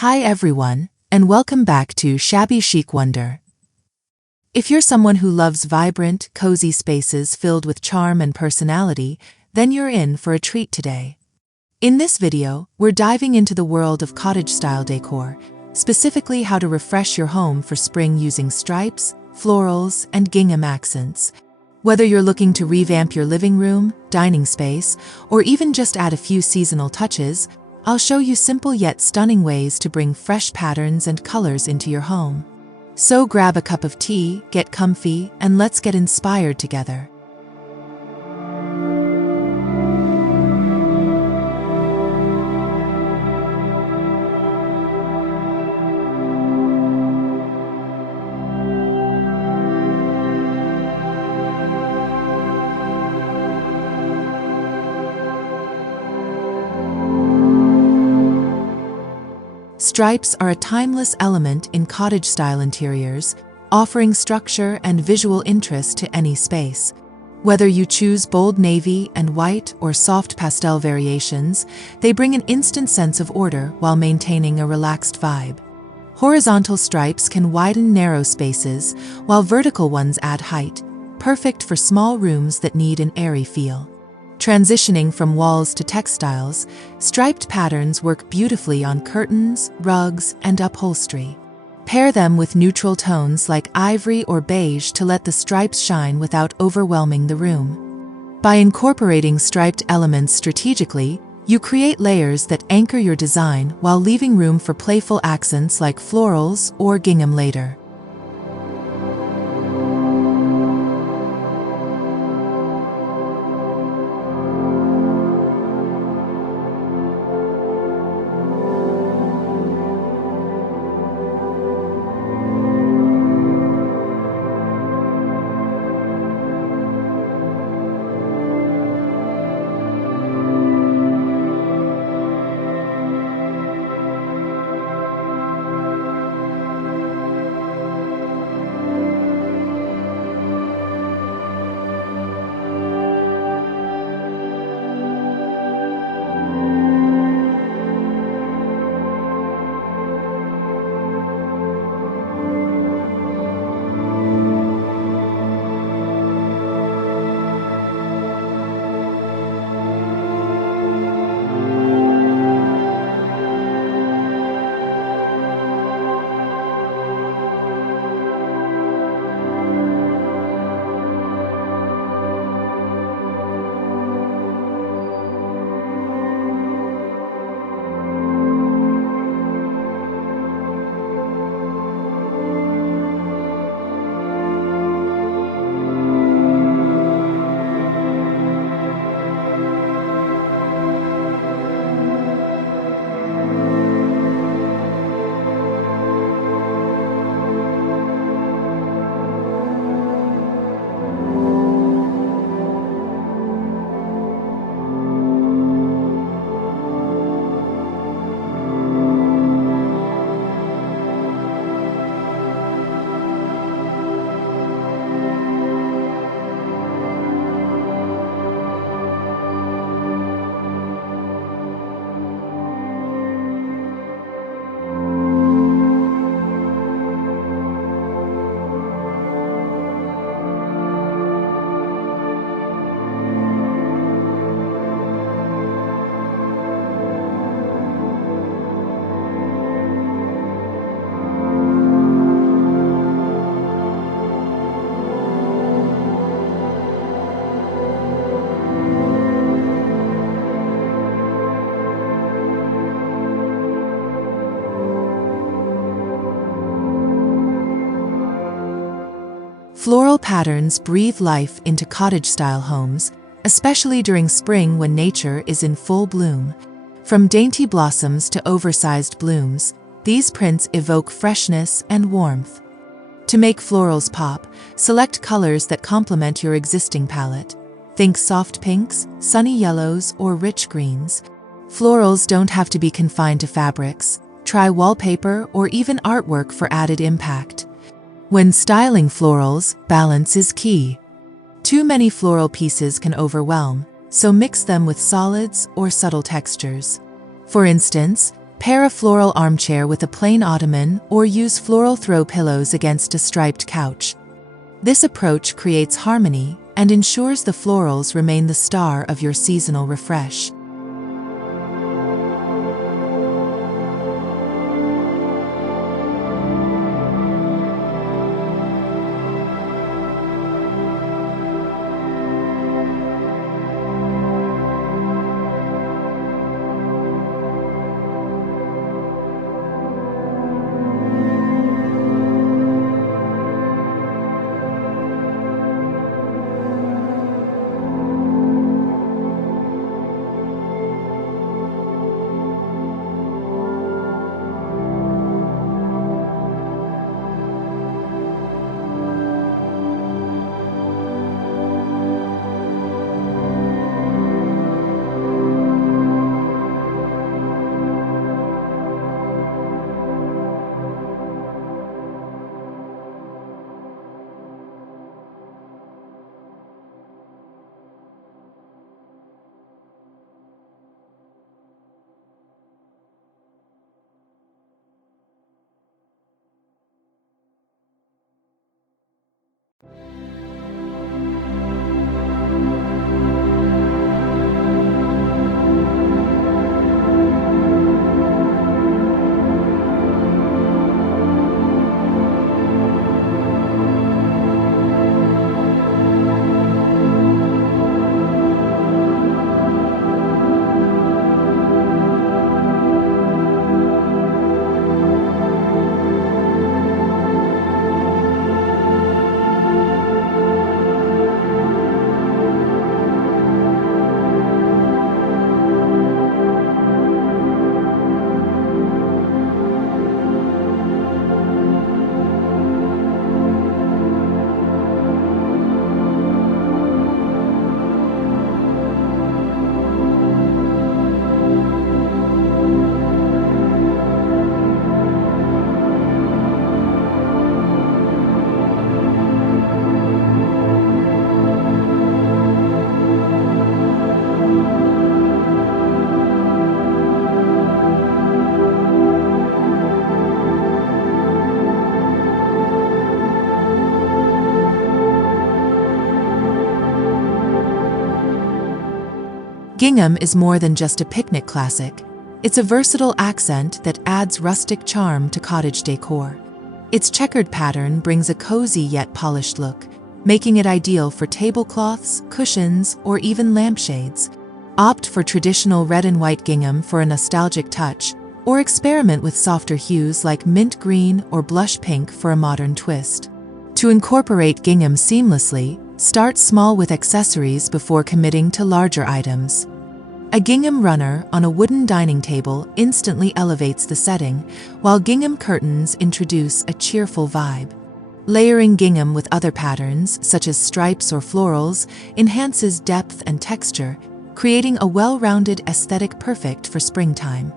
Hi everyone, and welcome back to Shabby Chic Wonder. If you're someone who loves vibrant, cozy spaces filled with charm and personality, then you're in for a treat today. In this video, we're diving into the world of cottage-style decor, specifically how to refresh your home for spring using stripes, florals, and gingham accents. Whether you're looking to revamp your living room, dining space, or even just add a few seasonal touches, I'll show you simple yet stunning ways to bring fresh patterns and colors into your home. So grab a cup of tea, get comfy, and let's get inspired together. Stripes are a timeless element in cottage-style interiors, offering structure and visual interest to any space. Whether you choose bold navy and white or soft pastel variations, they bring an instant sense of order while maintaining a relaxed vibe. Horizontal stripes can widen narrow spaces, while vertical ones add height, perfect for small rooms that need an airy feel. Transitioning from walls to textiles, striped patterns work beautifully on curtains, rugs, and upholstery. Pair them with neutral tones like ivory or beige to let the stripes shine without overwhelming the room. By incorporating striped elements strategically, you create layers that anchor your design while leaving room for playful accents like florals or gingham later. Floral patterns breathe life into cottage-style homes, especially during spring when nature is in full bloom. From dainty blossoms to oversized blooms, these prints evoke freshness and warmth. To make florals pop, select colors that complement your existing palette. Think soft pinks, sunny yellows, or rich greens. Florals don't have to be confined to fabrics. Try wallpaper or even artwork for added impact. When styling florals, balance is key. Too many floral pieces can overwhelm, so mix them with solids or subtle textures. For instance, Pair a floral armchair with a plain ottoman or use floral throw pillows against a striped couch. This approach creates harmony and ensures the florals remain the star of your seasonal refresh. Gingham is more than just a picnic classic. It's a versatile accent that adds rustic charm to cottage decor. Its checkered pattern brings a cozy yet polished look, making it ideal for tablecloths, cushions, or even lampshades. Opt for traditional red and white gingham for a nostalgic touch, or experiment with softer hues like mint green or blush pink for a modern twist. To incorporate gingham seamlessly, start small with accessories before committing to larger items. A gingham runner on a wooden dining table instantly elevates the setting, while gingham curtains introduce a cheerful vibe. Layering gingham with other patterns, such as stripes or florals, enhances depth and texture, creating a well-rounded aesthetic perfect for springtime.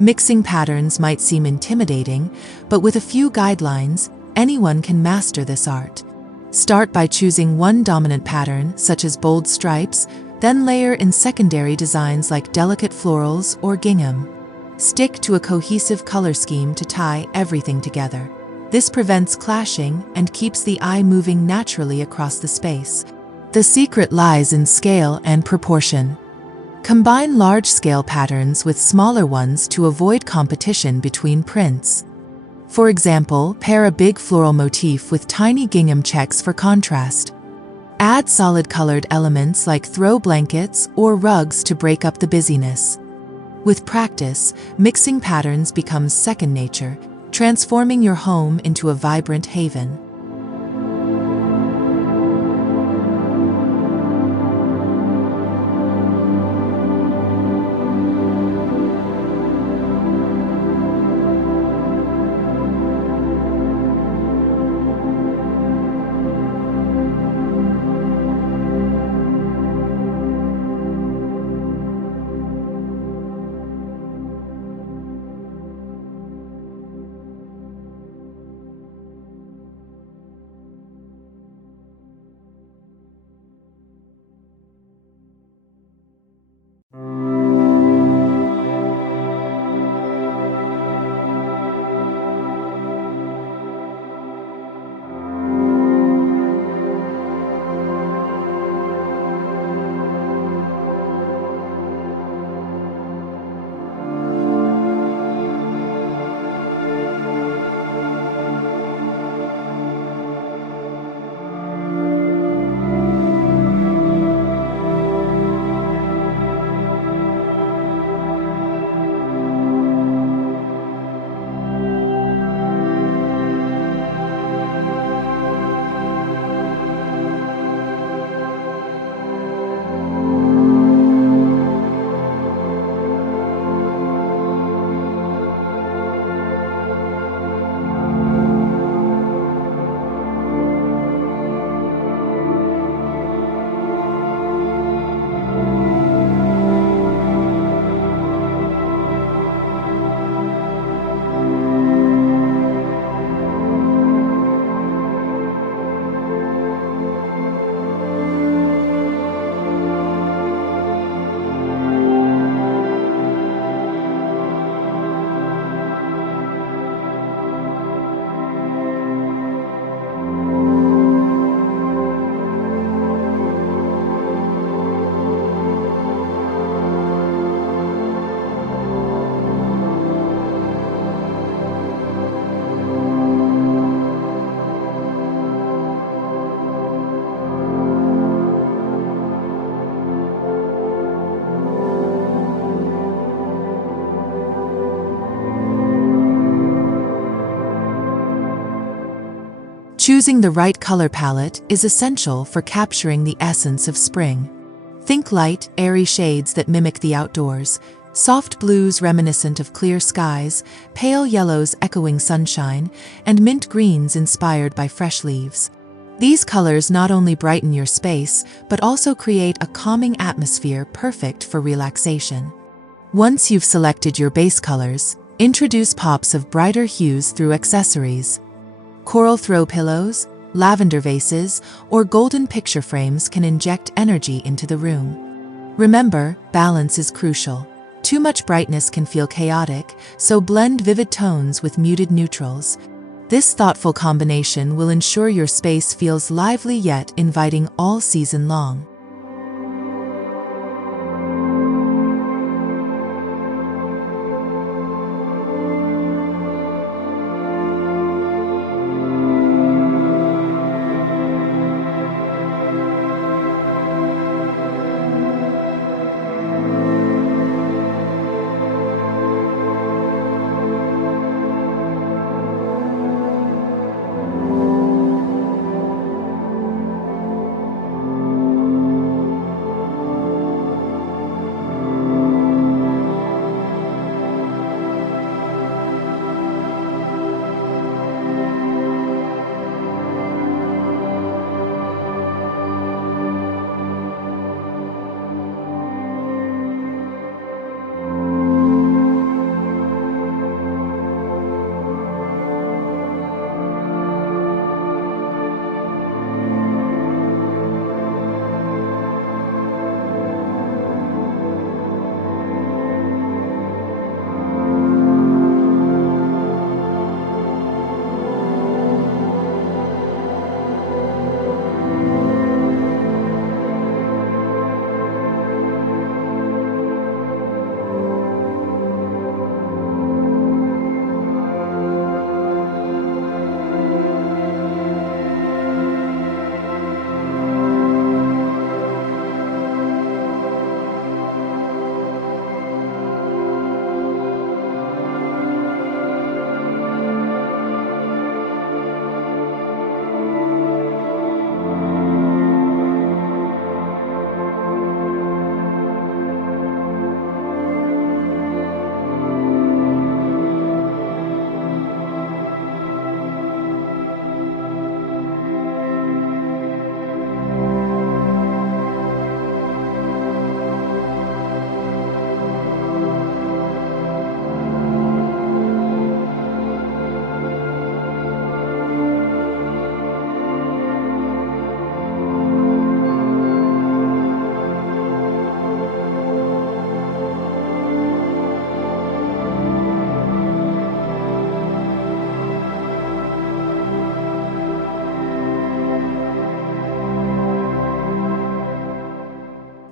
Mixing patterns might seem intimidating, but with a few guidelines, anyone can master this art. Start by choosing one dominant pattern, such as bold stripes, then layer in secondary designs like delicate florals or gingham. Stick to a cohesive color scheme to tie everything together. This prevents clashing and keeps the eye moving naturally across the space. The secret lies in scale and proportion. Combine large-scale patterns with smaller ones to avoid competition between prints. For example, pair a big floral motif with tiny gingham checks for contrast. Add solid colored elements like throw blankets or rugs to break up the busyness. With practice, mixing patterns becomes second nature, transforming your home into a vibrant haven. Choosing the right color palette is essential for capturing the essence of spring. Think light, airy shades that mimic the outdoors, soft blues reminiscent of clear skies, pale yellows echoing sunshine, and mint greens inspired by fresh leaves. These colors not only brighten your space, but also create a calming atmosphere perfect for relaxation. Once you've selected your base colors, introduce pops of brighter hues through accessories. Coral throw pillows, lavender vases, or golden picture frames can inject energy into the room. Remember, balance is crucial. Too much brightness can feel chaotic, so blend vivid tones with muted neutrals. This thoughtful combination will ensure your space feels lively yet inviting all season long.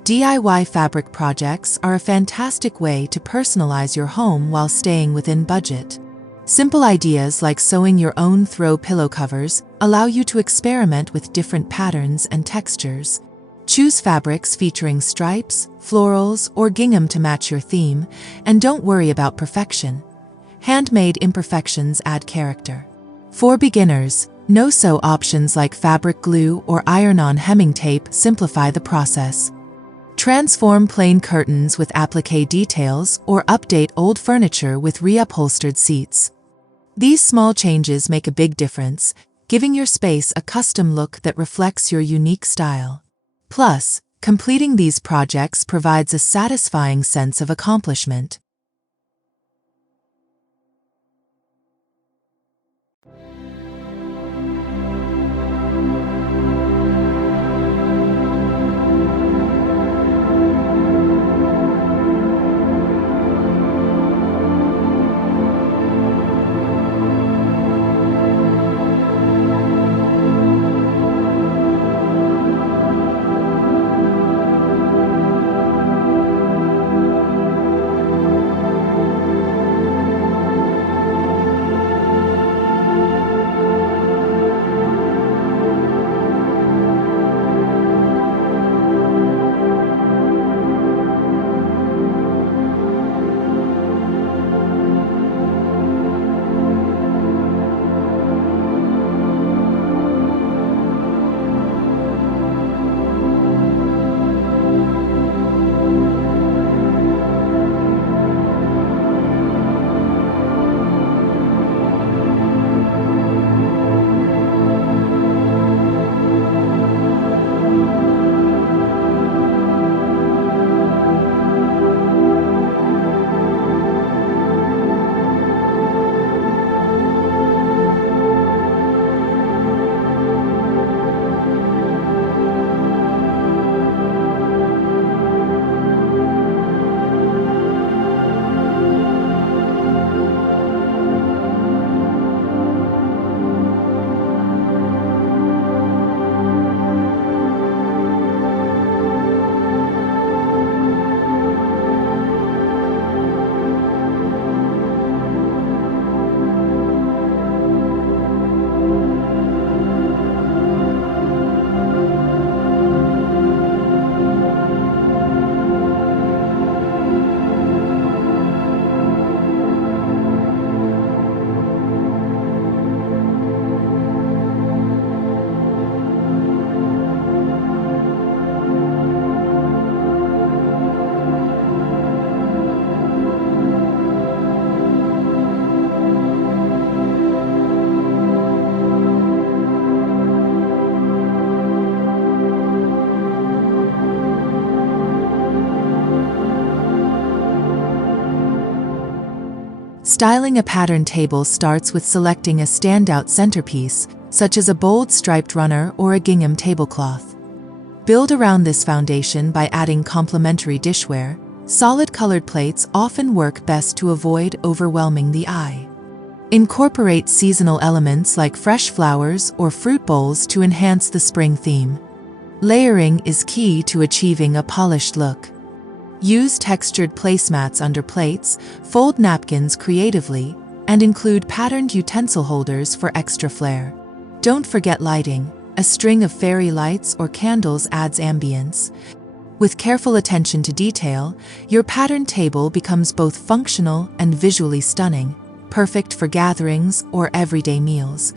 DIY fabric projects are a fantastic way to personalize your home while staying within budget. Simple ideas like sewing your own throw pillow covers allow you to experiment with different patterns and textures. Choose fabrics featuring stripes, florals, or gingham to match your theme, and don't worry about perfection. Handmade imperfections add character. For beginners, no-sew options like fabric glue or iron-on hemming tape simplify the process. Transform plain curtains with applique details or update old furniture with reupholstered seats. These small changes make a big difference, giving your space a custom look that reflects your unique style. Plus, completing these projects provides a satisfying sense of accomplishment. Styling a pattern table starts with selecting a standout centerpiece, such as a bold striped runner or a gingham tablecloth. Build around this foundation by adding complementary dishware. Solid colored plates often work best to avoid overwhelming the eye. Incorporate seasonal elements like fresh flowers or fruit bowls to enhance the spring theme. Layering is key to achieving a polished look. Use textured placemats under plates, fold napkins creatively, and include patterned utensil holders for extra flair. Don't forget lighting. A string of fairy lights or candles adds ambience. With careful attention to detail, your pattern table becomes both functional and visually stunning, perfect for gatherings or everyday meals.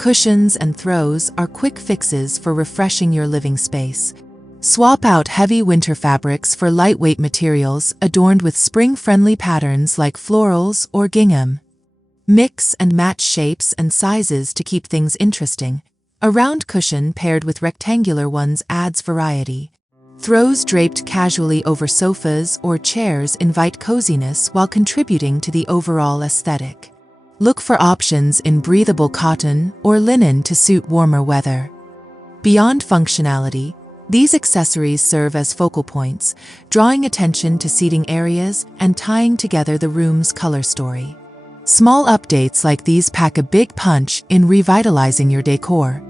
cushions, and throws are quick fixes for refreshing your living space. Swap out heavy winter fabrics for lightweight materials adorned with spring-friendly patterns like florals or gingham. Mix and match shapes and sizes to keep things interesting. A round cushion paired with rectangular ones adds variety. Throws draped casually over sofas or chairs invite coziness while contributing to the overall aesthetic. Look for options in breathable cotton or linen to suit warmer weather. Beyond functionality, these accessories serve as focal points, drawing attention to seating areas and tying together the room's color story. Small updates like these pack a big punch in revitalizing your decor.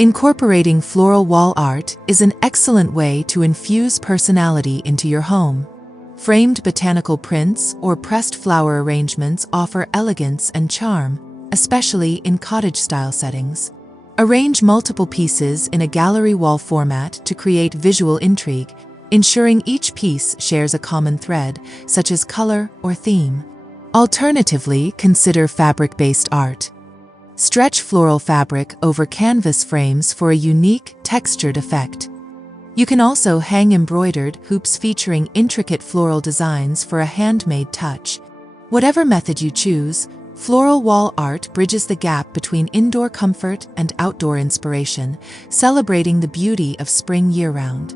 Incorporating floral wall art is an excellent way to infuse personality into your home. Framed botanical prints or pressed flower arrangements offer elegance and charm, especially in cottage-style settings. Arrange multiple pieces in a gallery wall format to create visual intrigue, ensuring each piece shares a common thread, such as color or theme. Alternatively, consider fabric-based art. Stretch floral fabric over canvas frames for a unique, textured effect. You can also hang embroidered hoops featuring intricate floral designs for a handmade touch. Whatever method you choose, floral wall art bridges the gap between indoor comfort and outdoor inspiration, celebrating the beauty of spring year-round.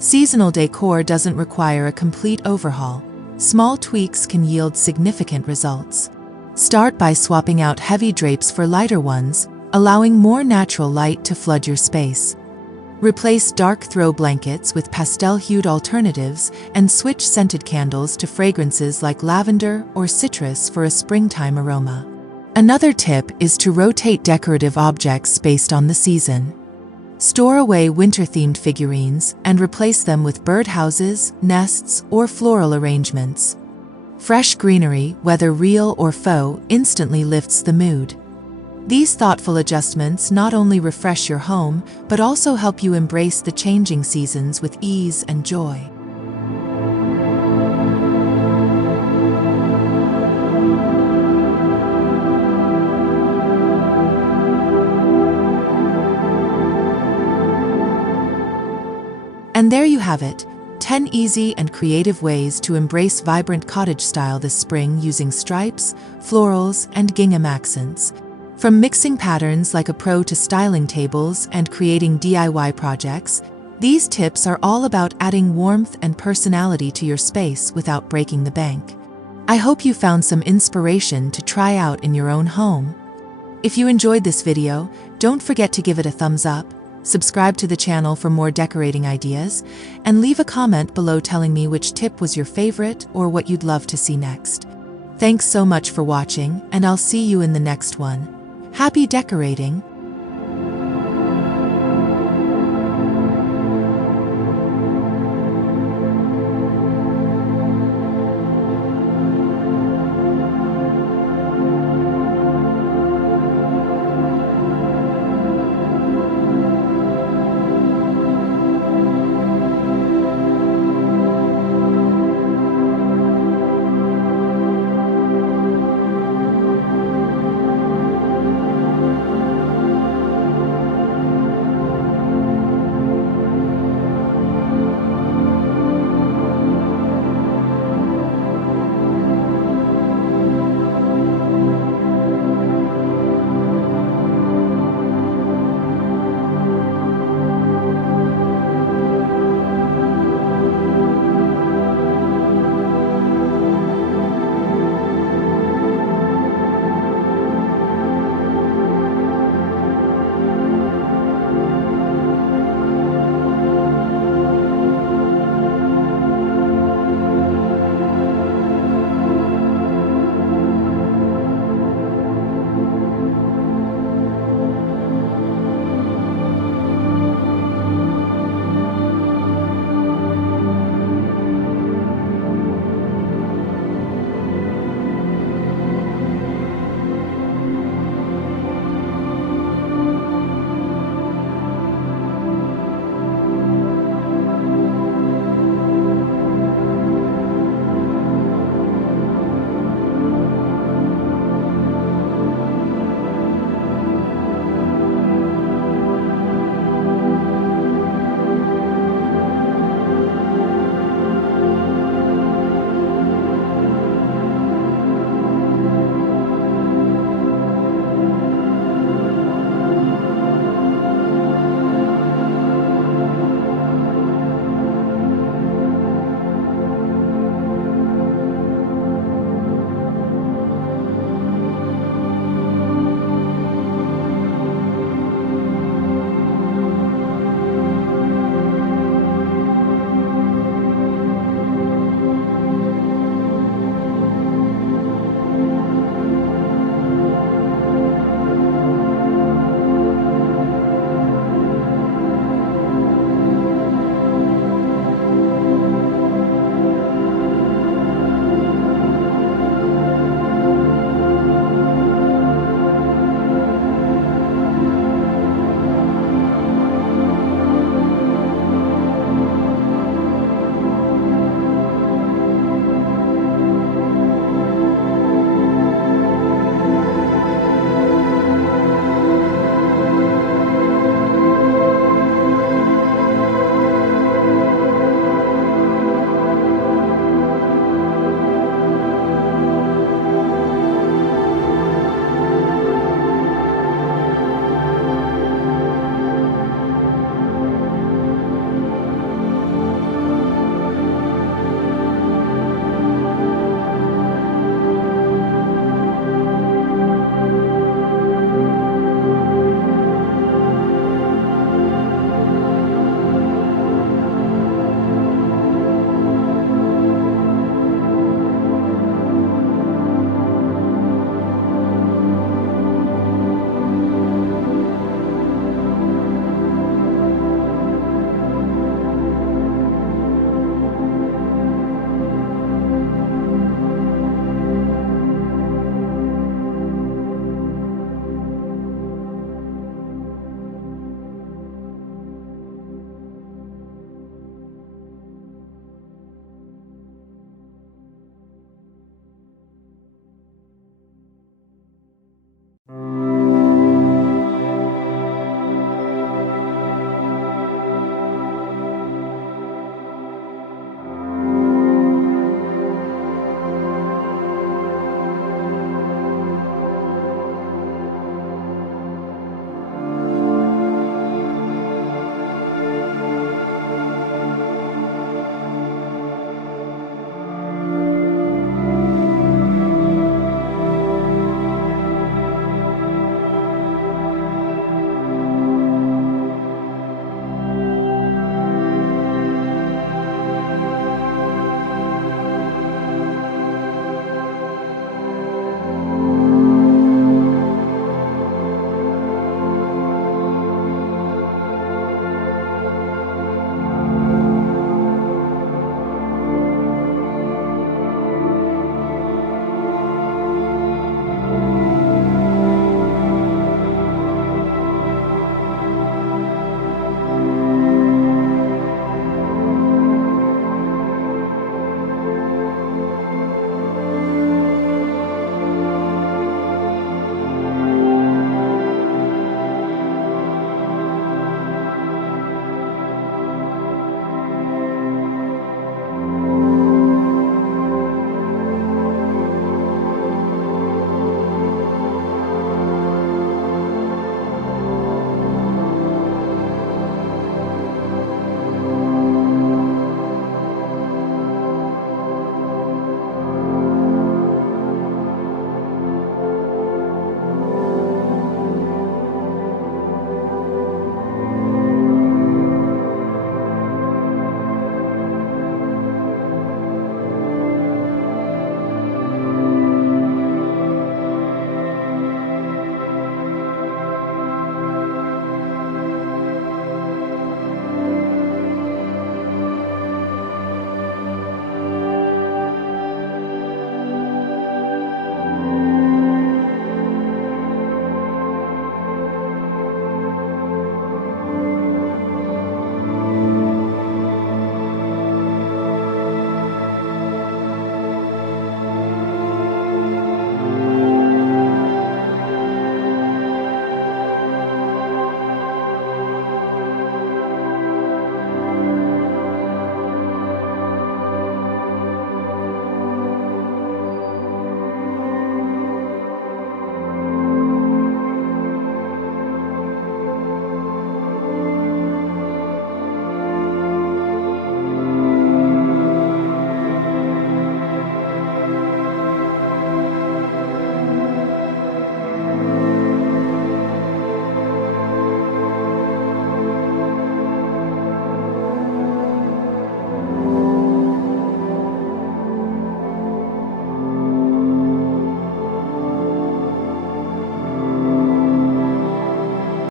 Seasonal decor doesn't require a complete overhaul. Small tweaks can yield significant results. Start by swapping out heavy drapes for lighter ones, allowing more natural light to flood your space. Replace dark throw blankets with pastel-hued alternatives and switch scented candles to fragrances like lavender or citrus for a springtime aroma. Another tip is to rotate decorative objects based on the season. Store away winter-themed figurines and replace them with birdhouses, nests, or floral arrangements. Fresh greenery, whether real or faux, instantly lifts the mood. These thoughtful adjustments not only refresh your home, but also help you embrace the changing seasons with ease and joy. And there you have it, 10 easy and creative ways to embrace vibrant cottage style this spring using stripes, florals, and gingham accents. From mixing patterns like a pro to styling tables and creating DIY projects, these tips are all about adding warmth and personality to your space without breaking the bank. I hope you found some inspiration to try out in your own home. If you enjoyed this video, don't forget to give it a thumbs up, subscribe to the channel for more decorating ideas, and leave a comment below telling me which tip was your favorite or what you'd love to see next. Thanks so much for watching, and I'll see you in the next one. Happy decorating!